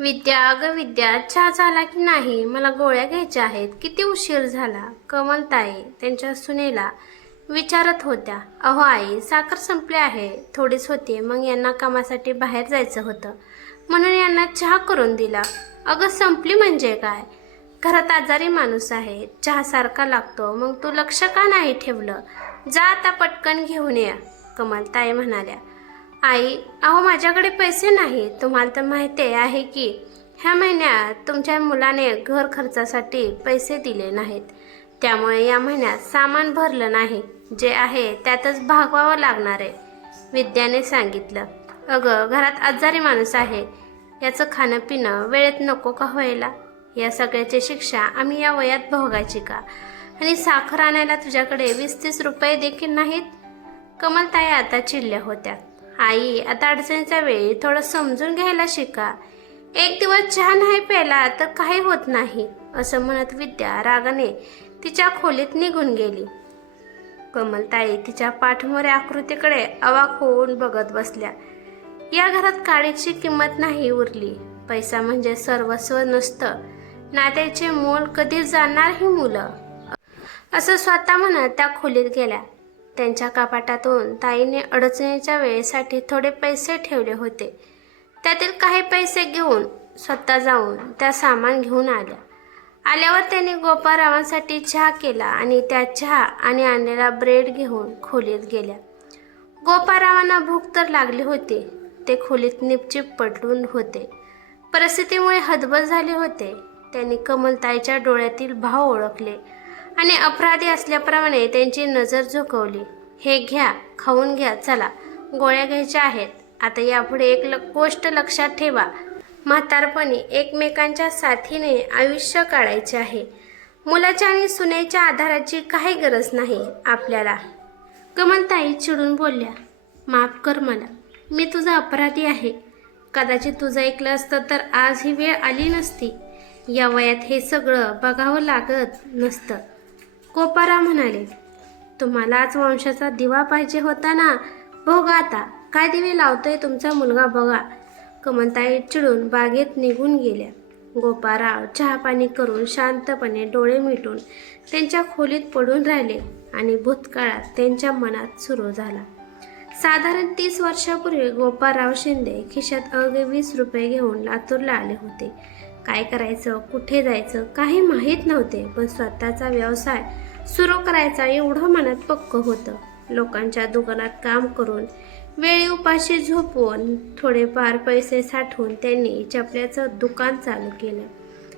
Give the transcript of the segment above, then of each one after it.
विद्या अगं विद्या चहा झाला की नाही? मला गोळ्या घ्यायच्या आहेत. किती उशीर झाला? कमलताई त्यांच्या सुनेला विचारत होत्या. अहो आई साखर संपली आहे. थोडीच होती मग यांना कामासाठी बाहेर जायचं होतं. म्हणून यांना चहा करून दिला. अगं संपली म्हणजे काय? घरात आजारी माणूस आहे. चहा सारखा लागतो. मग तू लक्ष का नाही ठेवलं? जा आता पटकन घेऊन या कमलताई म्हणाल्या. आई अहो माझ्याकडे पैसे नाही तुम्हाला तर माहिती आहे की ह्या महिन्यात तुमच्या मुलाने घर खर्चासाठी पैसे दिले नाहीत. त्यामुळे या महिन्यात सामान भरलं नाही. जे आहे त्यातच भागवावं लागणार आहे विद्याने सांगितलं. अगं घरात आजारी माणूस आहे. याचं खाणं पिणं वेळेत नको का व्हायला? या सगळ्याची शिक्षा आम्ही या वयात भोगायची का? आणि साखर आणायला तुझ्याकडे वीस तीस रुपये देखील नाहीत? कमलताई आता चिडल्या होत्या. आई आता अडचणीच्या वेळी थोडं समजून घ्यायला शिका. एक दिवस चहा नाही प्यायला तर काही होत नाही असं म्हणत विद्या रागाने तिच्या खोलीत निघून गेली. कमलताई तिच्या पाठमोऱ्या आकृतीकडे अवाक होऊन बघत बसल्या. या घरात काळीची किंमत नाही उरली. पैसा म्हणजे सर्वस्व नसतं. नात्याचे मोल कधी जाणार ही मुलं? असं स्वतः म्हणत त्या खोलीत गेल्या. त्यांच्या कपाटातून ताईने अडचणीच्या वेळेसाठी थोडे पैसे ठेवले होते. त्यातील काही पैसे घेऊन स्वतः जाऊन त्या सामान घेऊन आल्या. आल्यावर त्यांनी गोपारावांसाठी चहा केला आणि त्या चहा आणि आणलेला ब्रेड घेऊन खोलीत गेल्या. गोपारावांना भूक तर लागली होती. ते खोलीत निपचिप पडून होते. परिस्थितीमुळे हदबद झाले होते. त्यांनी कमलताईच्या डोळ्यातील भाव ओळखले. आणि अपराधी असल्याप्रमाणे त्यांची नजर झुकवली. हे घ्या खाऊन घ्या चला. गोळ्या घ्यायच्या आहेत. आता यापुढे एक ल गोष्ट लक्षात ठेवा. म्हातारपणी एकमेकांच्या साथीने आयुष्य काढायचे आहे. मुलाच्या आणि सुनेच्या आधाराची काही गरज नाही आपल्याला. कमलताई चिडून बोलल्या माफ कर मला. मी तुझा अपराधी आहे. कदाचित तुझं ऐकलं असतं तर आज ही वेळ आली नसती. या वयात हे सगळं बघावं लागत नसतं. कोपारा म्हणाले तुम्हालाच वंशाचा दिवा पाहिजे होता ना? बघा आता काय दिवे लावतोय तुमचा मुलगा बघा. कमलताई चिडून बागेत निघून गेल्या. गोपाराव चहापाणी करून शांतपणे डोळे मिटून त्यांच्या खोलीत पडून राहिले आणि भूतकाळात त्यांच्या मनात सुरू झाला. साधारण तीस वर्षापूर्वी गोपाराव शिंदे खिशात अवघे वीस रुपये घेऊन लातूरला आले होते. काय करायचं कुठे जायचं काही माहीत नव्हते पण स्वतःचा व्यवसाय सुरू करायचा एवढं मनात पक्क होतं. लोकांच्या दुकानात काम करून वेळी उपाशी झोपवून थोडेफार पैसे साठवून त्यांनी चपल्याचं दुकान चालू केलं.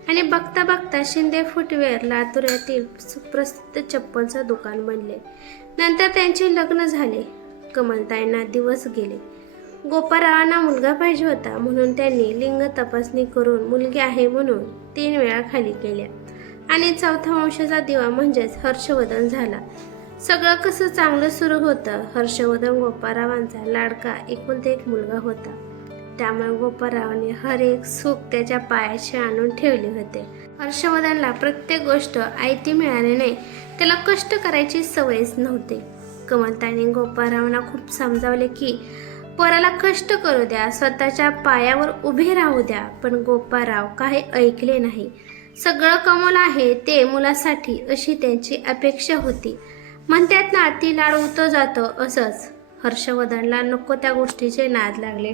आणि बघता बघता शिंदे फुटवेअर लातूर येथील सुप्रसिद्ध चप्पलचं दुकान बनले. नंतर त्यांचे लग्न झाले. कमलताईंना दिवस गेले. गोपारावांना मुलगा पाहिजे होता. म्हणून त्यांनी लिंग तपासणी करून मुलगी आहे म्हणून तीन वेळा खाली केल्या. आणि चौथा वंशाचा दिवा म्हणजेच हर्षवर्धन झाला. सगळं कसं चांगलं सुरू होतं? हर्षवर्धन गोपारावांचा लाडका एकूण एक मुलगा होता. त्यामुळे गोपारावाने हर एक सुख त्याच्या पायाशी आणून ठेवले होते. हर्षवर्धनला प्रत्येक गोष्ट आयती मिळाली नाही. त्याला कष्ट करायची सवयच नव्हती. कमलताने गोपारावांना खूप समजावले की पराला कष्ट करू द्या स्वतःच्या पायावर उभे राहू द्या पण गोपाराव काही ऐकले नाही. सगळं कमल आहे ते मुलासाठी अशी त्यांची अपेक्षा होती. म्हणतात ना ती लाड उतो जातो असंच. हर्षवर्धनला नको त्या गोष्टीचे नाद लागले.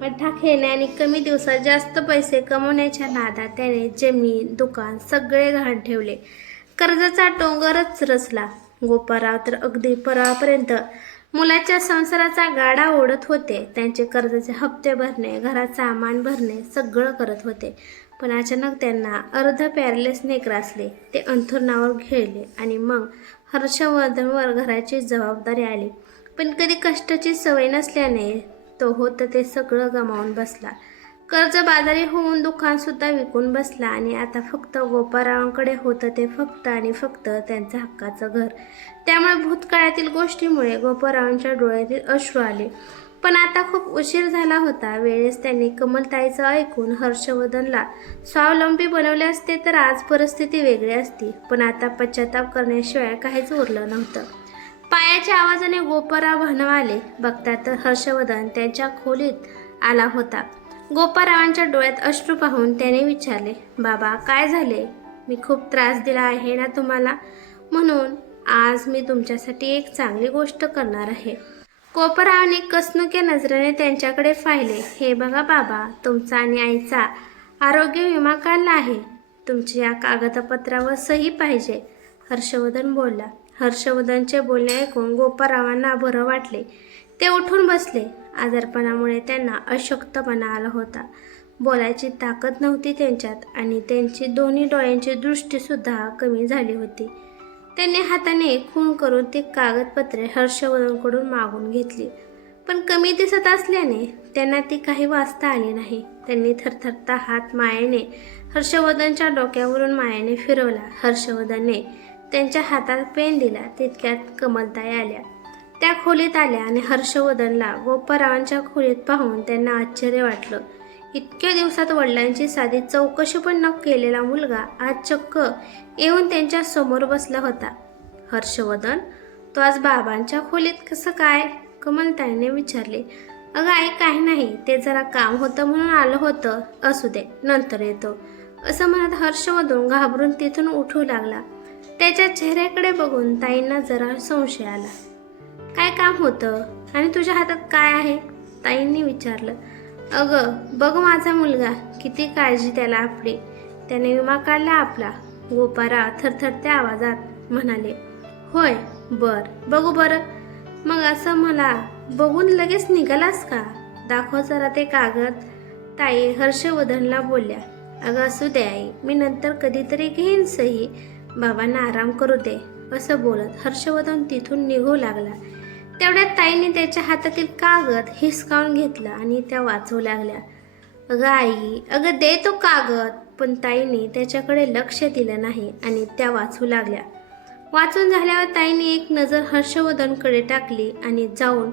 मठ्ठा खेळण्याने कमी दिवसात जास्त पैसे कमवण्याच्या नादात त्याने जमीन दुकान सगळे घाण ठेवले. कर्जाचा डोंगरच रचला. गोपाराव तर अगदी परापर्यंत मुलाच्या संसाराचा गाडा ओढत होते. त्यांचे कर्जाचे हप्ते भरणे घरात सामान भरणे सगळं करत होते. पण अचानक त्यांना अर्ध पॅरलेसने ग्रासले ते अंथरुणावर खेळले आणि मग हर्षवर्धनवर घराची जबाबदारी आली. पण कधी कष्टाची सवय नसल्याने तो होतं ते सगळं गमावून बसला. कर्जबाजारी होऊन दुकानसुद्धा विकून बसला आणि आता फक्त गोपारावांकडे होतं ते फक्त आणि फक्त त्यांचं हक्काचं घर. त्यामुळे भूतकाळातील गोष्टीमुळे गोपारावांच्या डोळ्यातील अश्रू आले. पण आता खूप उशीर झाला होता. वेळेस त्यांनी कमलताईचं ऐकून हर्षवर्धनला स्वावलंबी बनवले असते तर आज परिस्थिती वेगळी असती. पण आता पश्चाताप करण्याशिवाय काहीच उरलं नव्हतं. पायाच्या आवाजाने गोपरा आले बघता तर हर्षवर्धन त्यांच्या खोलीत आला होता. गोपारावांच्या डोळ्यात अश्रू पाहून त्याने विचारले बाबा काय झाले? मी खूप त्रास दिला आहे ना तुम्हाला? म्हणून आज मी तुमच्यासाठी एक चांगली गोष्ट करणार आहे. गोपारावाने कसनुक्या नजरेने त्यांच्याकडे पाहिले. हे बघा बाबा तुमचा आणि आईचा आरोग्य विमा काढला आहे. तुमची या कागदपत्रावर सही पाहिजे. हर्षवर्धन बोलला. हर्षवर्धनचे बोलणे ऐकून गोपारावांना बरं वाटले. ते उठून बसले. आजारपणामुळे त्यांना अशक्तपणा आला होता. बोलायची ताकद नव्हती त्यांच्यात आणि त्यांची दोन्ही डोळ्यांची दृष्टीसुद्धा कमी झाली होती. त्यांनी हाताने खून करून ती कागदपत्रे हर्षवर्धनकडून मागून घेतली. पण कमी दिसत असल्याने त्यांना ती काही वाचता आली नाही. त्यांनी थरथरता हात मायेने हर्षवर्धनच्या डोक्यावरून मायेने फिरवला. हर्षवर्धनने त्यांच्या हातात पेन दिला. तितक्यात कमलताई आल्या. त्या खोलीत आल्या आणि हर्षवर्धनला गोपारावांच्या खोलीत पाहून त्यांना आश्चर्य वाटलं. इतक्या दिवसात वडिलांची साधी चौकशी पण न केलेला मुलगा आज चक्क येऊन त्यांच्यासमोर बसला होता. हर्षवर्धन तो आज बाबांच्या खोलीत कसं काय? कमलताईने विचारले. अगं आई काही नाही. ते जरा काम होतं म्हणून आलं होतं. असू दे नंतर येतो. असं म्हणत हर्षवर्धन घाबरून तिथून उठू लागला. त्याच्या चेहऱ्याकडे बघून ताईंना जरा संशय आला. काय काम होतं? आणि तुझ्या हातात काय आहे? ताईंनी विचारलं. अगं बघ माझा मुलगा किती काळजी त्याला आपली. त्याने विमा काढला आपला. गोपारा थरथरत्या आवाजात म्हणाले होय बर बघू बरं. मग असं मला बघून लगेच निघालास का? दाखव जरा ते कागद. ताई हर्षवर्धनला बोलल्या अगं असू दे आई मी नंतर कधीतरी घेईन सही. बाबांना आराम करू दे. असं बोलत हर्षवर्धन तिथून निघू लागला. तेवढ्यात ताईने त्याच्या हातातील कागद हिसकावून घेतला आणि त्या वाचवू लागल्या. अगं आई अगं दे तो कागद. पण ताईने त्याच्याकडे लक्ष दिलं नाही आणि त्या वाचू लागल्या. वाचून झाल्यावर ताईने एक नजर हर्षवर्धनकडे टाकली आणि जाऊन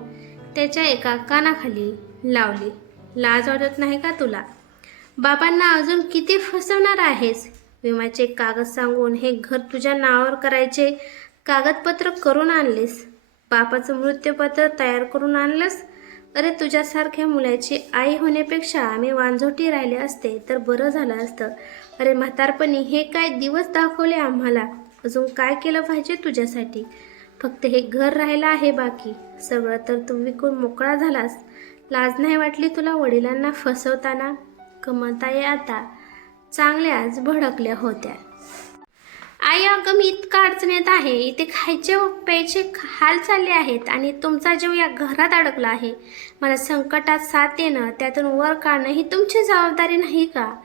त्याच्या एका कानाखाली लावली. लाज वाटत नाही का तुला? बाबांना अजून किती फसवणार आहेस? विम्याचे कागद सांगून हे घर तुझ्या नावावर करायचे कागदपत्र करून आणलेस. बापाचं मृत्यूपत्र तयार करून आणलंस? अरे तुझ्यासारख्या मुलाची आई होण्यापेक्षा आम्ही वांझोटी राहिले असते तर बरं झालं असतं. अरे म्हातारपणी हे काय दिवस दाखवले आम्हाला? अजून काय केलं पाहिजे तुझ्यासाठी? फक्त हे घर राहिलं आहे बाकी. सगळं तर तू विकून मोकळा झालास. लाज नाही वाटली तुला वडिलांना फसवताना? कमताई आता चांगल्याच भडकल्या होत्या. आई अगं मी इतका अडचणीत आहे. इथे खायचे व प्यायचे हाल चालले आहेत आणि तुमचा जीव या घरात अडकला आहे. मला संकटात साथ देणं त्यातून वर काढणं ही तुमची जबाबदारी नाही का?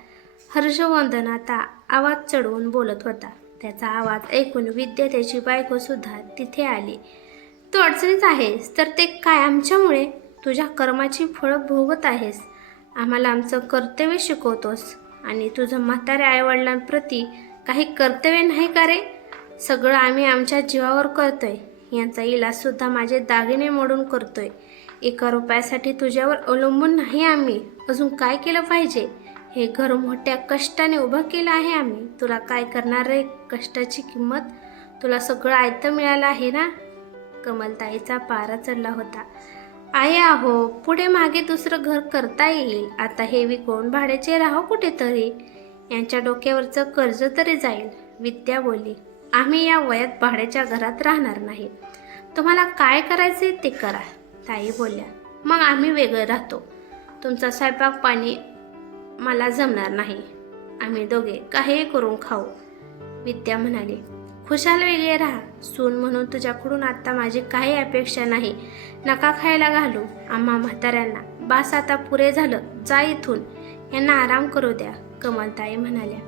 हर्षवंदन आता आवाज चढवून बोलत होता. त्याचा आवाज ऐकून विद्या त्याची बायकोसुद्धा तिथे आली. तू अडचणीत आहेस तर ते काय आमच्यामुळे? तुझ्या कर्माची फळं भोगत आहेस. आम्हाला आमचं कर्तव्य शिकवतोस आणि तुझं म्हाताऱ्या आईवडिलांप्रती काही कर्तव्य नाही का रे? सगळं आम्ही आमच्या जीवावर करतोय. यांचा इलाज सुद्धा माझे दागिने मोडून करतोय. एका रुपयासाठी तुझ्यावर अवलंबून नाही आम्ही. अजून काय केलं पाहिजे? हे घर मोठ्या कष्टाने उभं केलं आहे आम्ही. तुला काय करणार रे? कष्टाची किंमत? तुला सगळं आयतं मिळालं आहे ना? कमलताईचा पारा चढला होता. आहे आहो पुढे मागे दुसरं घर करता येईल. आता हे विकून भाड्याचे राहो कुठेतरी. यांच्या डोक्यावरचं कर्ज तरी जाईल. विद्या बोलली आम्ही या वयात भाड्याच्या घरात राहणार नाही. तुम्हाला काय करायचे ते करा. ताई बोलल्या मग आम्ही वेगळं राहतो. तुमचा स्वयंपाक पाणी मला जमणार नाही. आम्ही दोघे काही करून खाऊ. विद्या म्हणाली खुशाल वेगळे राहा. सून म्हणून तुझ्याकडून आता माझी काही अपेक्षा नाही. नका खायला घालू. आम्हा म्हाताऱ्यांना बास आता पुरे झालं. जा इथून. यांना आराम करू द्या. कमलताई म्हणाल्या.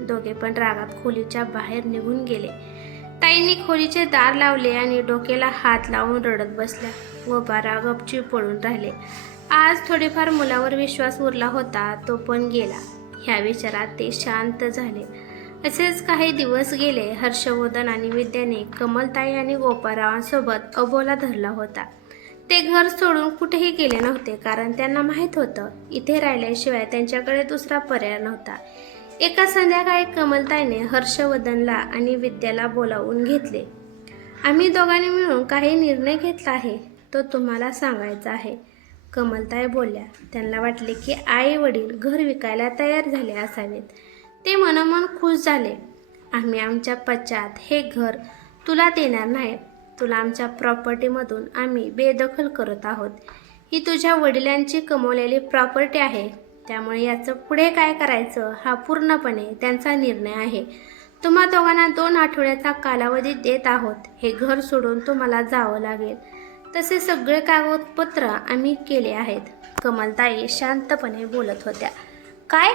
दोघे पण रागात खोलीच्या बाहेर निघून गेले. ताईंनी खोलीचे दार लावले आणि डोक्याला हात लावून रडत बसल्या. गोपारा गपची पळून राहिले. आज थोडेफार मुलावर विश्वास उरला होता तो पण गेला. ह्या विचारात ते शांत झाले. असेच काही दिवस गेले. हर्षवर्धन आणि विद्याने कमलताई आणि गोपारावांसोबत अबोला धरला होता. ते घर सोडून कुठेही गेले नव्हते कारण त्यांना माहीत होतं इथे राहिल्याशिवाय त्यांच्याकडे दुसरा पर्याय नव्हता. एका संध्याकाळी कमलताईने हर्षवर्धनला आणि विद्याला बोलावून घेतले आम्ही दोघांनी मिळून काही निर्णय घेतला आहे तो तुम्हाला सांगायचा आहे. कमलताई बोलल्या त्यांना वाटले की आई वडील घर विकायला तयार झाले असावेत. ते मनोमन खुश झाले आम्ही आमच्या पश्चात हे घर तुला देणार नाही तुला आमच्या प्रॉपर्टीमधून आम्ही बेदखल करत आहोत. ही तुझ्या वडिलांची कमवलेली प्रॉपर्टी आहे. त्यामुळे याचं पुढे काय करायचं हा पूर्णपणे त्यांचा निर्णय आहे. तुम्हा दोघांना दोन आठवड्याचा कालावधी देत आहोत. हे घर सोडून तुम्हाला जावं लागेल. तसे सगळे कागदपत्र आम्ही केले आहेत. कमलताई शांतपणे बोलत होत्या. काय?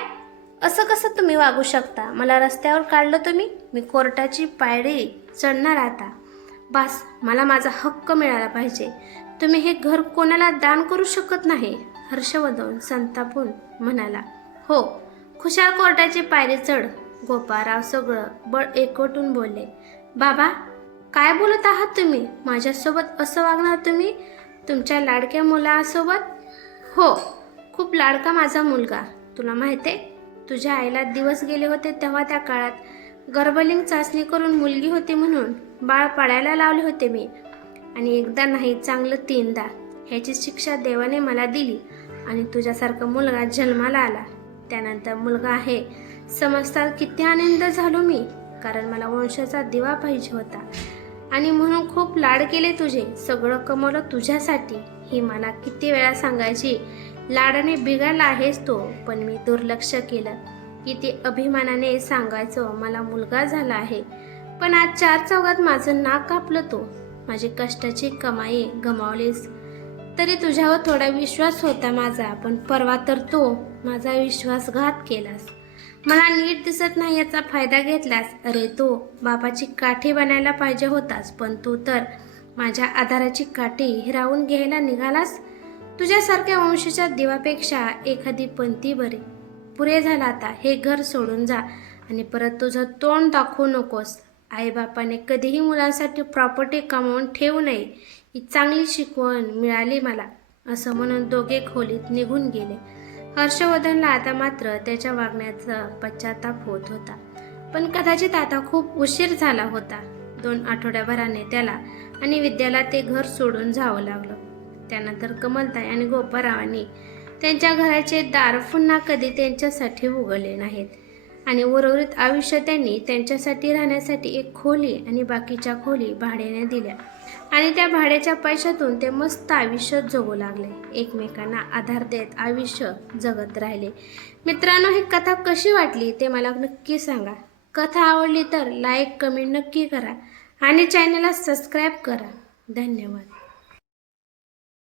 असं कसं तुम्ही वागू शकता? मला रस्त्यावर काढलं तुम्ही? मी कोर्टाची पायरी चढणार आता. बास मला माझा हक्क मिळाला पाहिजे. तुम्ही हे घर कोणाला दान करू शकत नाही? हर्षवर्धन संतापून म्हणाला. हो खुशाल कोर्टाची पायरी चढ. गोपाराव सगळं बळ एकवटून बोलले. बाबा काय बोलत आहात तुम्ही? माझ्यासोबत असं वागणार तुम्ही? तुमच्या लाडक्या मुलासोबत? हो खूप लाडका माझा मुलगा. तुला माहिती आहे तुझ्या आईला दिवस गेले होते तेव्हा त्या काळात गर्भलिंग चाचणी करून मुलगी होती म्हणून बाळ पाळायला लावले होते मी. आणि एकदा नाही चांगलं तीनदा. ह्याची शिक्षा देवाने मला दिली आणि तुझ्यासारखा मुलगा जन्माला आला. त्यानंतर मुलगा आहे. समजतात किती आनंद झालो मी कारण मला वंशाचा दिवा पाहिजे होता. आणि म्हणून खूप लाड केले तुझे. सगळं कमवलं तुझ्यासाठी. ही मला किती वेळा सांगायची लाडाने बिघडला आहेस तो पण मी दुर्लक्ष केलं. किती अभिमानाने सांगायचं मला मुलगा झाला आहे. पण आज चार चौघात माझं नाक कापलं तो. माझी कष्टाची कमाई गमावलीस. तरी तुझ्यावर थोडा विश्वास होता माझा पण परवा तर तो माझा विश्वासघात केलास. मला नीट दिसत नाही याचा फायदा घेतलास. अरे तो बापाची काठी बनायला पाहिजे होतास पण तू तर माझ्या आधाराची काठी हिरावून घ्यायला निघालास. तुझ्यासारख्या वंशीच्या दिवापेक्षा एखादी पंथी बरी. पुरे झाला आता. हे घर सोडून जा. आणि परत तुझं तोंड दाखवू नकोस. आईबापाने कधीही मुलांसाठी प्रॉपर्टी कमावून ठेवू नये. ही चांगली शिकवण मिळाली मला. असं म्हणून दोघे खोलीत निघून गेले. हर्षवर्धनला आता मात्र त्याच्या वागण्याचा पश्चाताप होत होता. पण कदाचित आता खूप उशीर झाला होता. दोन आठवड्याभराने त्याला आणि विद्याला ते घर सोडून जावं लागलं. त्यानंतर कमलताई आणि गोपारावांनी त्यांच्या घराचे दार पुन्हा कधी त्यांच्यासाठी उघडले नाहीत. आणि उर्वरित आयुष्य त्यांनी त्यांच्यासाठी राहण्यासाठी एक खोली आणि बाकीच्या खोली भाड्याने दिल्या. आणि त्या भाड्याच्या पैशातून ते मस्त आयुष्य जगू लागले. एकमेकांना आधार देत आयुष्य जगत राहिले. मित्रांनो ही कथा कशी वाटली ते मला नक्की सांगा. कथा आवडली तर लाईक कमेंट नक्की करा. आणि चॅनलला सबस्क्राईब करा. धन्यवाद.